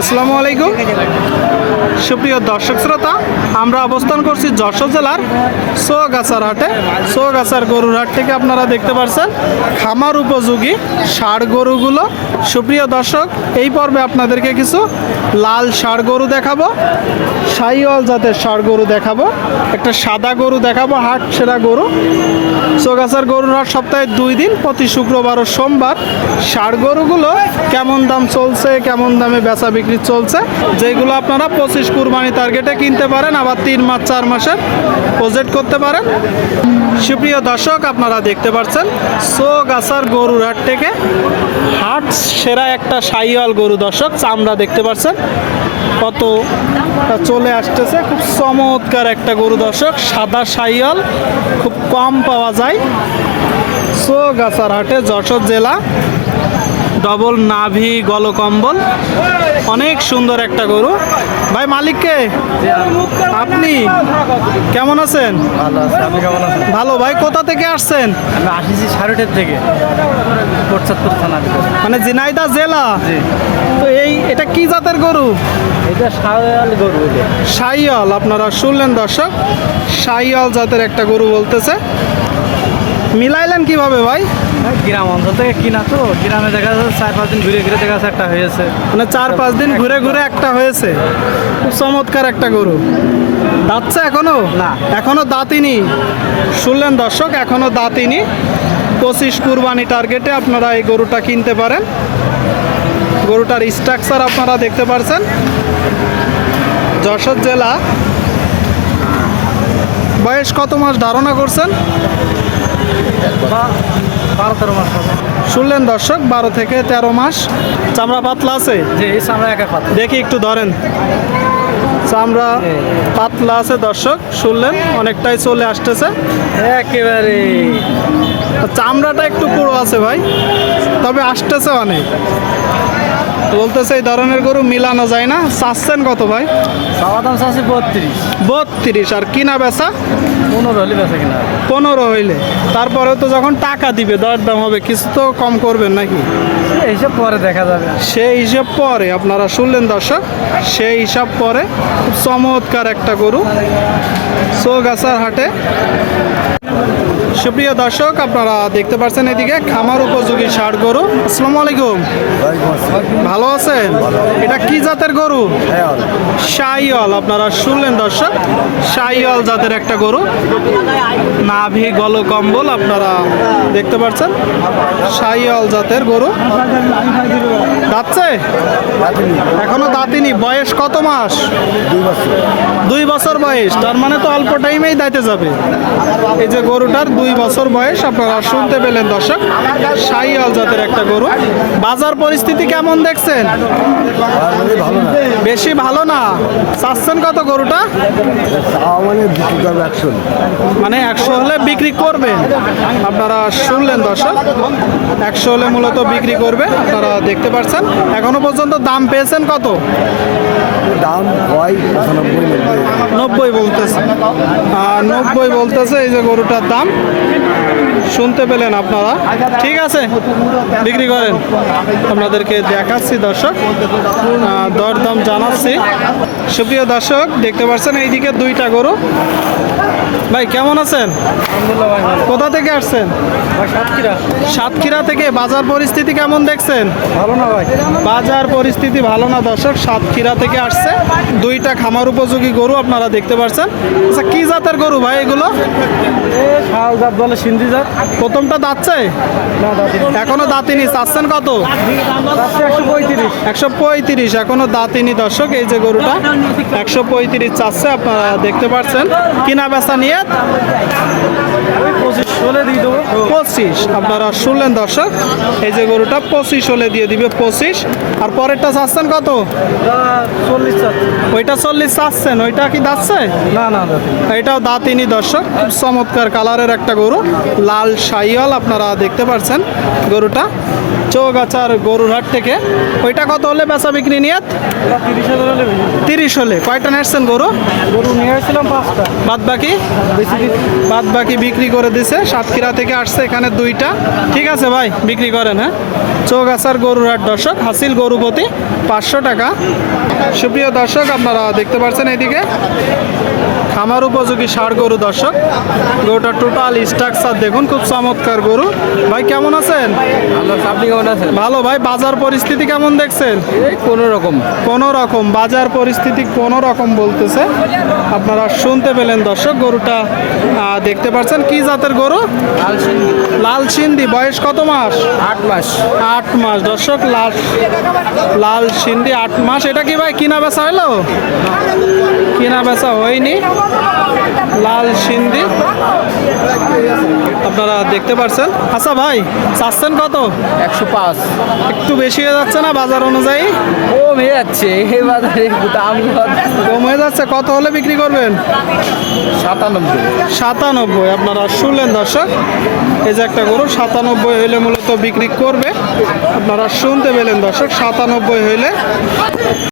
আসসালামু আলাইকুম। সুপ্রিয় দর্শক শ্রোতা, আমরা অবস্থান করছি যশোর জেলার সোয়াগাছার হাটে। সোগাছার গরুর হাট থেকে আপনারা দেখতে পাচ্ছেন খামার উপযোগী ষাড় গরুগুলো। সুপ্রিয় দর্শক, এই পর্বে আপনাদেরকে কিছু লাল ষাড় গরু দেখাবো। সাইওয়াল জাতের ষাড় গরু দেখাবো। একটা সাদা গরু দেখাবো, হাট সেরা গরু। সোগাছার গরুর হাট সপ্তাহে দুই দিন, প্রতি শুক্রবার ও সোমবার। ষাড় গরুগুলো কেমন দাম চলছে, কেমন দামে বেচা বিক্রি চলছে, যেগুলো আপনারা পঁচিশ কুরবানি টার্গেটে কিনতে পারেন, আবার তিন মাস, চার মাসের প্রজেক্ট করতে পারেন। সুপ্রিয় দর্শক, আপনারা দেখতে পাচ্ছেন সোগাছার গরুর হাট থেকে হাট সেরা একটা সাইওয়াল গরু দর্শক, চামড়া দেখতে পাচ্ছেন। কত চলে আসতেছে। খুব চমৎকার একটা গরু দর্শক, সাদা সাইয়াল, খুব কম পাওয়া যায়। সোগাছার হাটে যশোর জেলা। ডবল নাভি গলকম্বল। অনেক সুন্দর একটা গরু। ভাই মালিককে? আপনি কেমন আছেন? ভালো আছে আপনি কেমন আছেন? ভালো ভাই কোথা থেকে আসছেন? আমি আসিছি সারুটের থেকে কোটচাঁদপুর থানা মানে জিনাইদা জেলা? তো এই এটা কি জাতের গরু? এটা গরু সাইয়াল আপনারা শুনলেন দর্শক সাইয়াল জাতের একটা গরু বলতেছে। মিলাইলেন কীভাবে ভাই? গ্রাম অঞ্চল থেকে কিনা তো। গ্রামে দেখা যাচ্ছে চার পাঁচ দিন ঘুরে ঘুরে দেখা যাচ্ছে একটা হয়েছে। মানে চার পাঁচ দিন ঘুরে ঘুরে একটা হয়েছে। খুব চমৎকার একটা গরু। দাঁতছে এখনও? না। এখনও দাঁতিনি। শুনলেন দর্শক এখনও দাঁতিনি। পঁচিশ কুরবানি টার্গেটে আপনারা এই গরুটা কিনতে পারেন। গরুটার স্ট্রাকচার আপনারা দেখতে পারছেন। যশোর জেলা বয়স কত মাস ধারণা করছেন? বারো তেরো মাস শুনলেন দর্শক বারো থেকে তেরো মাস। চামড়া পাতলা আছে? দেখি একটু ধরেন। চামড়া পাতলা আছে দর্শক শুনলেন? অনেকটাই চলে আসতেছে। একেবারে। চামড়াটা একটু পুরো আছে ভাই। তবে আসতেছে অনেক। বলতেছে এই ধরনের গরু মিলানো যায় না। চাচ্ছেন কত ভাই? চাওয়া দাম চাচ্ছি বত্রিশ। বত্রিশ আর কিনা বেচা? পনেরো হলে বেঁচে কিনা। পনেরো হইলে। তারপরেও তো যখন টাকা দিবে দর দাম হবে কিছু তো কম করবেন নাকি? এইসব পরে দেখা যাবে। সেই হিসাব পরে আপনারা শুনলেন দর্শক সেই হিসাব পরে খুব চমৎকার একটা গরু। সোগাছার হাটে। সুপ্রিয় দর্শক আপনারা দেখতে পাচ্ছেন এদিকে খামার উপযোগী ষাট গরু। আসসালামু আলাইকুম। ভালো আছেন? এটা কি জাতের গরু? শাইওয়াল। আপনারা শুনলেন দর্শক? শাইওয়াল জাতের একটা গরু। নাভি গল কম্বল আপনারা দেখতে পাচ্ছেন? শাইওয়াল জাতের গরু। যাচ্ছে এখনও দাঁতিনি। বয়স কত মাস? দুই বছর। বয়স। তার মানে তো অল্প টাইমেই দাইতে যাবে। এই যে গরুটার দুই বছর বয়স, আপনারা শুনতে পেলেন দর্শক শাহিয়াল জাতের একটা গরু। বাজার পরিস্থিতি কেমন দেখছেন? বেশি ভালো না? চাচ্ছেন কত গরুটা? মানে একশো হলে বিক্রি করবেন। আপনারা শুনলেন দর্শক, একশো হলে মূলত বিক্রি করবে, আপনারা দেখতে পাচ্ছেন। এখনও পর্যন্ত দাম পেয়েছেন কত? দাম হয় নব্বই বলতেছে। নব্বই বলতেছে এই যে গরুটার দাম। শুনতে পেলেন আপনারা? ঠিক আছে বিক্রি করেন। আপনাদেরকে দেখাচ্ছি দর্শক। দরদাম জানাচ্ছি। সুপ্রিয় দর্শক দেখতে পাচ্ছেন এইদিকে দুইটা গরু। ভাই কেমন আছেন? কোথা থেকে আসছেন? সাতক্ষীরা থেকে। বাজার পরিস্থিতি কেমন দেখছেন? ভালো না ভাই। বাজার পরিস্থিতি ভালো না দর্শক। সাতক্ষীরা থেকে আসছে। দুইটা খামার উপযোগী গরু আপনারা দেখতে পাচ্ছেন। আচ্ছা কি জাতের গরু ভাই এগুলো? জাত বলে সিন্ধি জাত প্রথমটা দাঁতছে? এখনও দাঁতিনি চাচ্ছেন কত? একশো পঁয়ত্রিশ। একশো পঁয়ত্রিশ এখনও দাঁতিনি দর্শক এই যে গরুটা। একশো পঁয়ত্রিশ চাচ্ছে আপনারা দেখতে পাচ্ছেন। কিনা বেচা নিয়ে পঁচিশ হলে দিয়ে দেবো। পঁচিশ আপনারা শুনলেন দর্শক এই যে গরুটা পঁচিশ হলে দিয়ে দিবে পঁচিশ। আর পরেরটা চাচ্ছেন কত? চল্লিশ ওইটা চল্লিশ চাচ্ছেন ওইটা কি দাচ্ছে না না এটাও দাঁতিনি দর্শক খুব চমৎকার কালারের একটা গরু লাল শাইওয়াল আপনারা দেখতে পাচ্ছেন গরুটা চৌগাছার গরুর হাট থেকে। ওইটা কত হলে বেচা বিক্রি নিয়ে তিরিশ হলে কয়টা নেসছেন গরু? গরু নিয়ে আসছিলাম পাঁচটা। বাদ বাকি বাদ বাকি বিক্রি করে দিছে সাতক্ষীরা থেকে আসছে এখানে দুইটা। ঠিক আছে ভাই, বিক্রি করেন হ্যাঁ? চৌগাছার গরুর হাট দর্শক, হাসিল গরুপতি পাঁচশো টাকা। সুপ্রিয় দর্শক, আপনারা দেখতে পাচ্ছেন এইদিকে খামার উপযোগী ষাড় গরু দর্শক। গরুটার টোটাল স্ট্রাকচার দেখুন খুব চমৎকার গরু। ভাই কেমন আছেন? আপনি কেমন আছেন? ভালো ভাই বাজার পরিস্থিতি কেমন দেখছেন? কোনো রকম। কোনো রকম বাজার পরিস্থিতি কোনো রকম বলতেছে। আপনারা শুনতে পেলেন দর্শক গরুটা দেখতে পাচ্ছেন কি জাতের গরু? লাল সিন্ধি বয়স কত মাস? আট মাস। আট মাস দর্শক লাল লাল সিন্ধি আট মাস। এটা কি ভাই কিনা বেচা হলো? কিনা বেচা হয়নি? লাল সিন্ধি। আপনারা দেখতে পারছেন? আচ্ছা ভাই চাচ্ছেন কত? একশো পাঁচ। একটু বেশি হয়ে যাচ্ছে না বাজার অনুযায়ী? কমে যাচ্ছে এই বাজারে দাম কম হয়ে যাচ্ছে কত হলে বিক্রি করবেন? সাতানব্বই। সাতানব্বই আপনারা শুনলেন দর্শক? এই যে একটা গরু সাতানব্বই হইলে মূলত বিক্রি করবে। আপনারা শুনতে পেলেন দর্শক সাতানব্বই হইলে